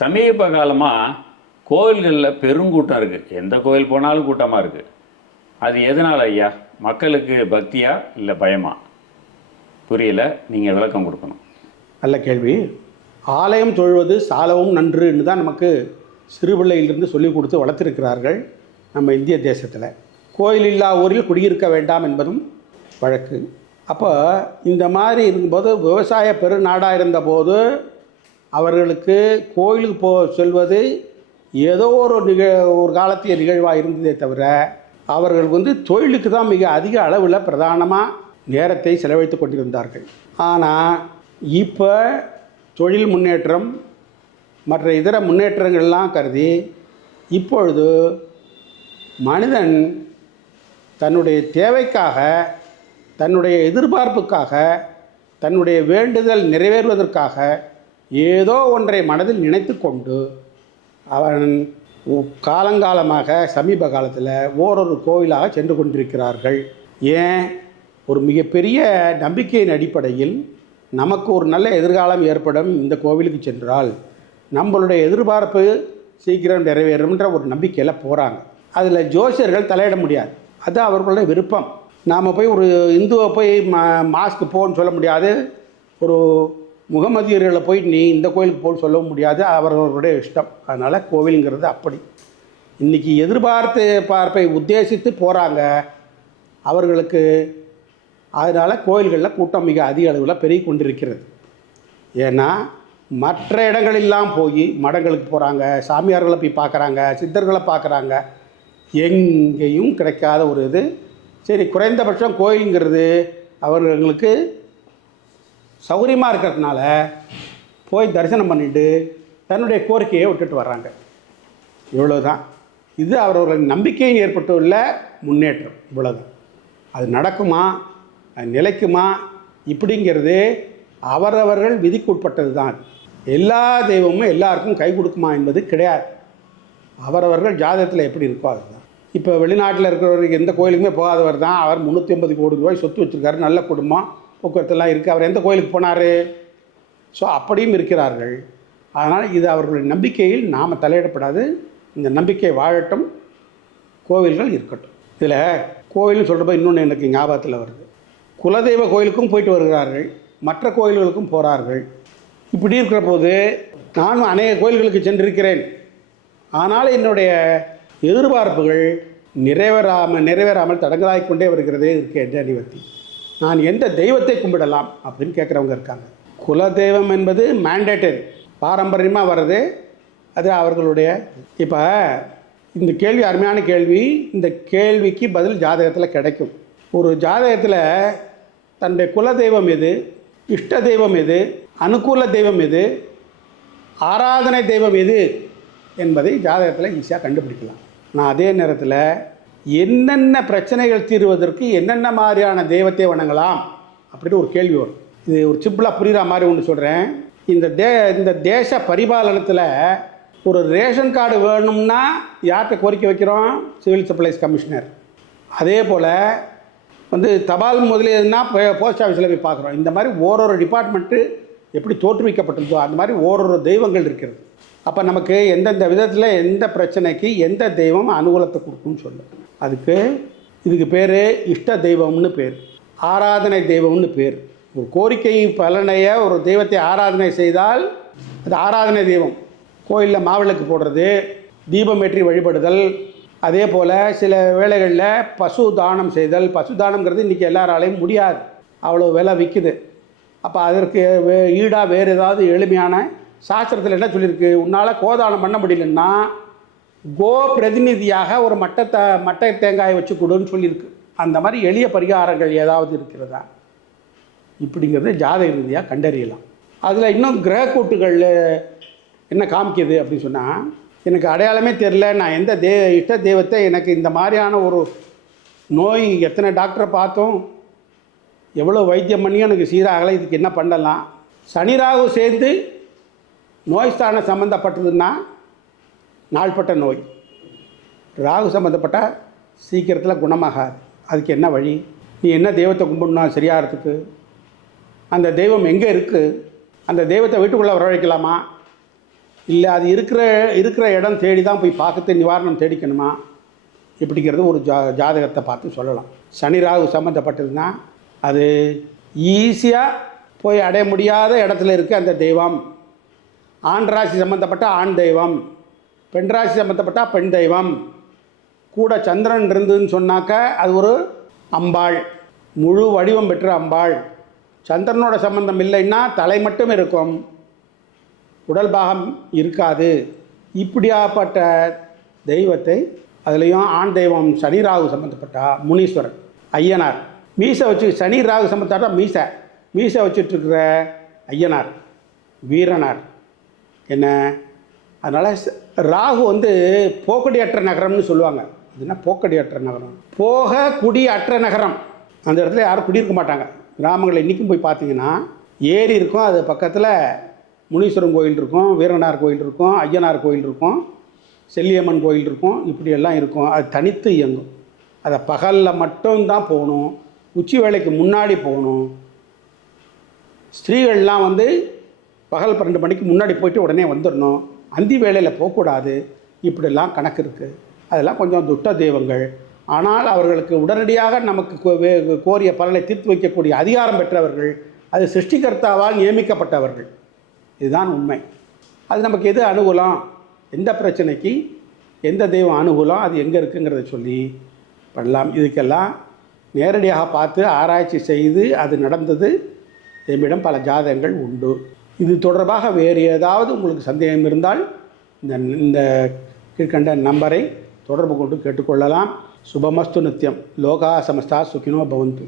சமீப காலமாக கோயில்களில் பெருங்கூட்டம் இருக்குது எந்த கோயில் போனாலும் கூட்டமாக இருக்குது அது எதனால் ஐயா? மக்களுக்கு பக்தியா இல்லை பயமா? புரியல. நீங்கள் விளக்கம் கொடுக்கணும். நல்ல கேள்வி. ஆலயம் தொழுவது சாலவும் நன்றுன்னு தான் நமக்கு சிறுபிள்ளையிலிருந்து சொல்லிக் கொடுத்து வளர்த்திருக்கிறார்கள் நம்ம இந்திய தேசத்தில். கோயில் இல்லா ஊரில் குடியிருக்க வேண்டாம் என்பதும் வழக்கு. அப்போ இந்த மாதிரி இருக்கும்போது விவசாய பெருநாடாக இருந்தபோது அவர்களுக்கு கோயிலுக்கு போ செல்வது ஏதோ ஒரு நிக ஒரு காலத்திய நிகழ்வாக இருந்ததே தவிர அவர்கள் வந்து தொழிலுக்கு தான் மிக அதிக அளவில் பிரதானமாக நேரத்தை செலவழித்து கொண்டிருந்தார்கள். ஆனால் இப்போ தொழில் முன்னேற்றம் மற்ற இதர முன்னேற்றங்கள்லாம் கருதி இப்பொழுது மனிதன் தன்னுடைய தேவைக்காக தன்னுடைய எதிர்பார்ப்புக்காக தன்னுடைய வேண்டுதல் நிறைவேறுவதற்காக ஏதோ ஒன்றை மனதில் நினைத்து கொண்டு அவன் உ- காலங்காலமாக சமீப காலத்தில் ஓரொரு கோவிலாக சென்று கொண்டிருக்கிறார்கள். ஏன்? ஒரு மிகப்பெரிய நம்பிக்கையின் அடிப்படையில் நமக்கு ஒரு நல்ல எதிர்காலம் ஏற்படும் இந்த கோவிலுக்கு சென்றால் நம்மளுடைய எதிர்பார்ப்பு சீக்கிரம் நிறைவேறும்ன்ற ஒரு நம்பிக்கையில் போகிறாங்க அதில் ஜோசியர்கள் தலையிட முடியாது. அது அவர்களுடைய விருப்பம். நாம் போய் ஒரு இந்துவை போய் மா மாஸ்க்கு போன்னு சொல்ல முடியாது. ஒரு முகமதியர்களை போய் நீ இந்த கோயிலுக்கு போல் சொல்லவும் முடியாது அவர்களுடைய இஷ்டம். அதனால் கோவிலுங்கிறது அப்படி. இன்றைக்கி எதிர்பார்த்து பார்ப்பை உத்தேசித்து போகிறாங்க அவர்களுக்கு அதனால் கோயில்களில் கூட்டம் மிக அதிக அளவில் பெருகி கொண்டிருக்கிறது. ஏன்னா மற்ற இடங்களெல்லாம் போய் மடங்களுக்கு போகிறாங்க சாமியார்களை போய் பார்க்குறாங்க சித்தர்களை பார்க்குறாங்க எங்கேயும் கிடைக்காத ஒரு இது. சரி குறைந்தபட்சம் கோயிலுங்கிறது அவர்களுக்கு சௌகரியமாக இருக்கிறதுனால போய் தரிசனம் பண்ணிட்டு தன்னுடைய கோரிக்கையை விட்டுட்டு வர்றாங்க. இவ்வளவுதான். இது அவரவர்களின் நம்பிக்கையும் ஏற்பட்டுள்ள முன்னேற்றம். இவ்வளோதான் அது நடக்குமா? அது நிலைக்குமா? இப்படிங்கிறது அவரவர்கள் விதிக்குட்பட்டது தான் எல்லா தெய்வமும் எல்லாருக்கும் கை கொடுக்குமா என்பது கிடையாது. அவரவர்கள் ஜாதகத்தில் எப்படி இருக்கோ அதுதான். இப்போ வெளிநாட்டில் இருக்கிறவருக்கு எந்த கோயிலுக்குமே போகாதவர் தான். அவர் முந்நூற்றி ஐம்பது கோடி ரூபாய் சொத்து வச்சுருக்காரு. நல்ல குடும்பம். போக்குவரத்தெல்லாம் இருக்குது அவர் எந்த கோயிலுக்கு போனார்? ஸோ அப்படியும் இருக்கிறார்கள். அதனால் இது அவர்களுடைய நம்பிக்கையில் நாம் தலையிடப்படாது. இந்த நம்பிக்கை வாழட்டும். கோவில்கள் இருக்கட்டும். இதில் கோவில்னு சொல்கிறப்ப இன்னொன்று எனக்கு ஞாபகத்தில் வருது. குலதெய்வ கோயிலுக்கும் போயிட்டு வருகிறார்கள். மற்ற கோயில்களுக்கும் போகிறார்கள் இப்படி இருக்கிற போது நானும் அநேக கோயில்களுக்கு சென்றிருக்கிறேன். ஆனால் என்னுடைய எதிர்பார்ப்புகள் நிறைவேறாமல் நிறைவேறாமல் தடங்கலாகிக்கொண்டே கொண்டே இருக்கு என்று நிவர்த்தி நான் எந்த தெய்வத்தை கும்பிடலாம் அப்படின்னு கேட்குறவங்க இருக்காங்க. குலதெய்வம் என்பது மேண்டேட்டரி பாரம்பரியமாக வர்றது அது அவர்களுடைய இப்போ இந்த கேள்வி அருமையான கேள்வி இந்த கேள்விக்கு பதில் ஜாதகத்தில் கிடைக்கும். ஒரு ஜாதகத்தில் தன்னுடைய குலதெய்வம் எது இஷ்ட தெய்வம் எது அனுகூல தெய்வம் எது ஆராதனை தெய்வம் எது என்பதை ஜாதகத்தில் ஈஸியாக கண்டுபிடிக்கலாம். நான் அதே நேரத்தில் என்னென்ன பிரச்சனைகள் தீர்வதற்கு என்னென்ன மாதிரியான தெய்வத்தை வணங்கலாம் அப்படின்னு ஒரு கேள்வி வரும். இது ஒரு சிம்பிளாக புரிகிற மாதிரி ஒன்று சொல்கிறேன் இந்த தே இந்த தேச பரிபாலனத்தில் ஒரு ரேஷன் கார்டு வேணும்னா யார்கிட்ட கோரிக்கை வைக்கிறோம்? Civil supplies commissioner. அதே போல் வந்து தபால் முதலியதுன்னா போஸ்ட் ஆஃபீஸில் போய் பார்க்குறோம். இந்த மாதிரி ஓரொரு டிபார்ட்மெண்ட்டு எப்படி தோற்றுவிக்கப்பட்டிருந்தோ அந்த மாதிரி ஓரொரு தெய்வங்கள் இருக்கிறது. அப்போ நமக்கு எந்தெந்த விதத்தில் எந்த பிரச்சனைக்கு எந்த தெய்வம் அனுகூலத்தை கொடுக்கும்னு சொல்லு. அதுக்கு இதுக்கு பேர் இஷ்ட தெய்வம்னு பேர். ஆராதனை தெய்வம்னு பேர். ஒரு கோரிக்கை பலனைய ஒரு தெய்வத்தை ஆராதனை செய்தால் அது ஆராதனை தெய்வம். கோயிலில் மாவிளக்கு போடுறது தீபம் ஏற்றி வழிபடுதல் அதே போல் சில வேளைகளில் பசு தானம் செய்தல். பசு தானம்ங்கிறது இன்றைக்கி எல்லாராலையும் முடியாது. அவ்வளோ விலை விற்குது அப்போ அதற்கு வே- வேறு ஏதாவது எளிமையான சாஸ்திரத்தில் என்ன சொல்லியிருக்கு? உன்னால் கோதானம் பண்ண முடியலன்னா கோ பிரதிநிதியாக ஒரு மட்டை த மட்டை தேங்காயை வச்சு கொடுன்னு சொல்லியிருக்கு. அந்த மாதிரி எளிய பரிகாரங்கள் ஏதாவது இருக்கிறதா? இப்படிங்கிறத ஜாதக ரீதியாக கண்டறியலாம். அதில் இன்னும் கிரக கூட்டுகள் என்ன காமிக்கிது அப்படின்னு சொன்னால் எனக்கு அடையாளமே தெரில நான் எந்த தே இஷ்ட தெய்வத்தை எனக்கு இந்த மாதிரியான ஒரு நோய் எத்தனை டாக்டரை பார்த்தோம் எவ்வளோ வைத்தியம் பண்ணியும் எனக்கு சீராகலை இதுக்கு என்ன பண்ணலாம்? சனி ராகு சேர்ந்து நோய் ஸ்தானம் சம்மந்தப்பட்டதுன்னா நாள்பட்ட நோய். ராகு சம்மந்தப்பட்ட சீக்கிரத்தில் குணமாகாது. அதுக்கு என்ன வழி? நீ என்ன தெய்வத்தை கும்பிடணும் சரியாகிறதுக்கு? அந்த தெய்வம் எங்கே இருக்குது அந்த தெய்வத்தை வீட்டுக்குள்ளே வரவழைக்கலாமா? இல்லை அது இருக்கிற இருக்கிற இடம் தேடி தான் போய் பார்க்கறது நிவாரணம் தேடிக்கணுமா? இப்படிங்கிறது ஒரு ஜா ஜாதகத்தை பார்த்து சொல்லலாம். சனி ராகு சம்மந்தப்பட்டதுன்னா அது ஈஸியாக போய் அடைய முடியாத இடத்துல இருக்குது அந்த தெய்வம். ஆண் ராசி சம்மந்தப்பட்ட ஆண் தெய்வம். பெண் ராசி சம்மந்தப்பட்ட பெண் தெய்வம். கூட சந்திரன் இருந்ததுன்னு சொன்னாக்க அது ஒரு அம்பாள். முழு வடிவம் பெற்ற அம்பாள். சந்திரனோட சம்பந்தம் இல்லைன்னா தலை மட்டும் இருக்கும். உடல் பாகம் இருக்காது. இப்படியாப்பட்ட தெய்வத்தை அதுலேயும் ஆண் தெய்வம் சனி ராகு சம்மந்தப்பட்டா முனீஸ்வரன் ஐயனார். மீசை வச்சு சனி ராகு சம்மந்தப்பட்டா மீசை. மீசை வச்சுட்ருக்கிற ஐயனார் வீரனார். என்ன? அதனால் ராகு வந்து போக்கடியற்ற நகரம்னு சொல்லுவாங்க. அது போக்கடியற்ற நகரம்? போக குடி அற்ற நகரம். அந்த இடத்துல யாரும் குடியிருக்க மாட்டாங்க. கிராமங்களில் இன்றைக்கும் போய் பார்த்தீங்கன்னா ஏரி இருக்கும் அது பக்கத்தில் முனீஸ்வரன் கோயில் இருக்கும் வீரனார் கோயில் இருக்கும் ஐயனார் கோயில் இருக்கும் செல்லியம்மன் கோயில் இருக்கும் இப்படியெல்லாம் இருக்கும். அது தனித்து இயங்கும். அதை பகலில் மட்டும்தான் போகணும். உச்சி வேலைக்கு முன்னாடி போகணும். ஸ்திரீகள்லாம் வந்து பகல் பன்னெண்டு மணிக்கு முன்னாடி போயிட்டு உடனே வந்துடணும். அந்தி வேலையில் போகக்கூடாது. இப்படிலாம் கணக்கு இருக்குது அதெல்லாம் கொஞ்சம் துட்ட தெய்வங்கள். ஆனால் அவர்களுக்கு உடனடியாக நமக்கு கோ- கோரிய பலனை தீர்த்து வைக்கக்கூடிய அதிகாரம் பெற்றவர்கள் அது சிருஷ்டிகர்த்தாவால் நியமிக்கப்பட்டவர்கள். இதுதான் உண்மை. அது நமக்கு எது அனுகூலம்? எந்த பிரச்சனைக்கு? எந்த தெய்வம் அனுகூலம்? அது எங்கே இருக்குங்கிறத சொல்லி பண்ணலாம். இதுக்கெல்லாம் நேரடியாக பார்த்து ஆராய்ச்சி செய்து அது நடந்தது. என்னிடம் பல ஜாதகங்கள் உண்டு. இது தொடர்பாக வேறு ஏதாவது உங்களுக்கு சந்தேகம் இருந்தால் இந்த இந்த கீழ்கண்ட நம்பரை தொடர்பு கொண்டு கேட்டுக்கொள்ளலாம். சுபமஸ்து நித்தியம் லோகா சமஸ்தா சுகினோ பவந்து.